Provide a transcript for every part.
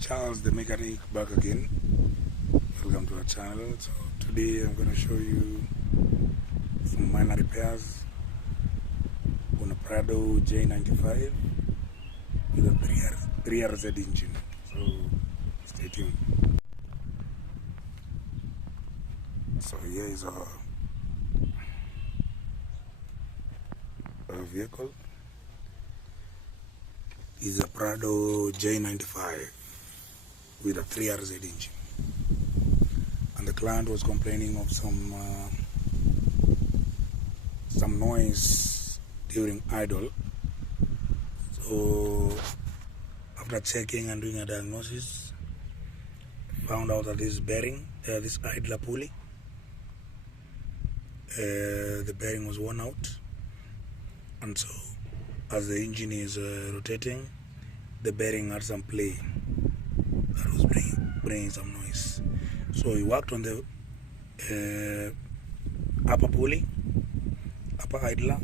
Charles the mechanic back again. Welcome to our channel. So today I'm going to show you some minor repairs on a Prado J95 with a 3RZ engine. So stay tuned. So here is our vehicle. Is a Prado J95 with a 3RZ engine, and the client was complaining of some noise during idle. So after checking and doing a diagnosis, found out that this bearing, this idler pulley, the bearing was worn out, and so as the engine is rotating, the bearing had some play that was bringing some noise. So we worked on the upper pulley, upper idler,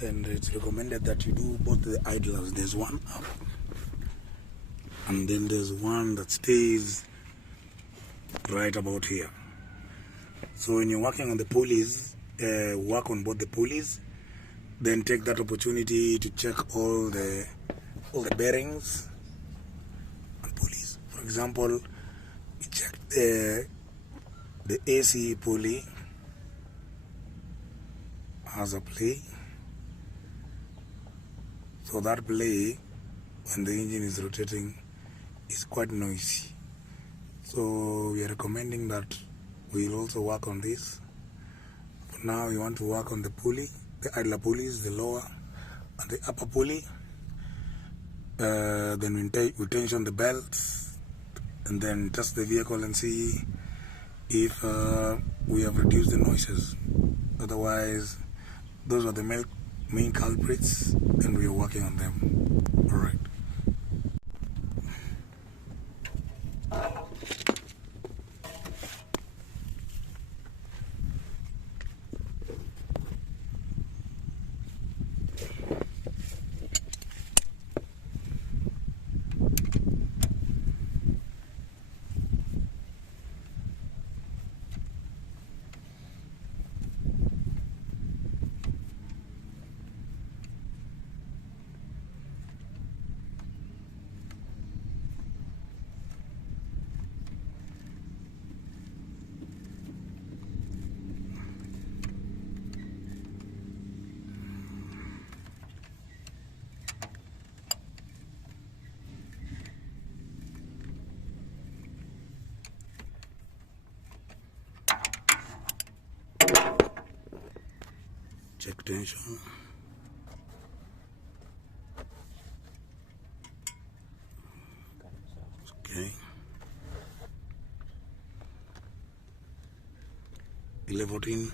and it's recommended that you do both the idlers. There's one up, and then there's one that stays right about here. So when you're working on the pulleys, work on both the pulleys. Then take that opportunity to check all the bearings and pulleys. For example, we checked the AC pulley has a play. So that play, when the engine is rotating, is quite noisy. So we are recommending that we'll also work on this. For now, we want to work on the pulley, the idler pulleys, the lower and the upper pulley. Then we tension the belts and then test the vehicle and see if we have reduced the noises. Otherwise, those are the main culprits, and we are working on them. All right. Check tension. Okay. 11-14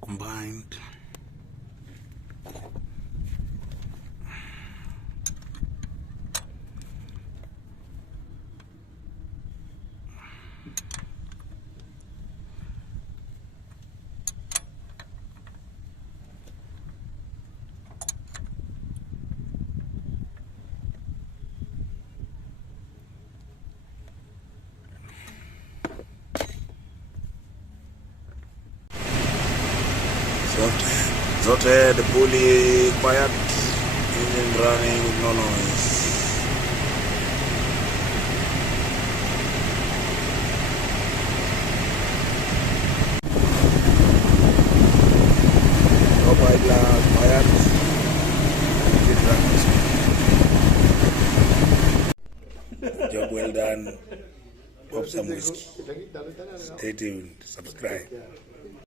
combined. Zote, the pulley quiet, engine running with no noise. Top idler quiet, engine running. Job well done. Pop some whiskey. Stay tuned. Subscribe.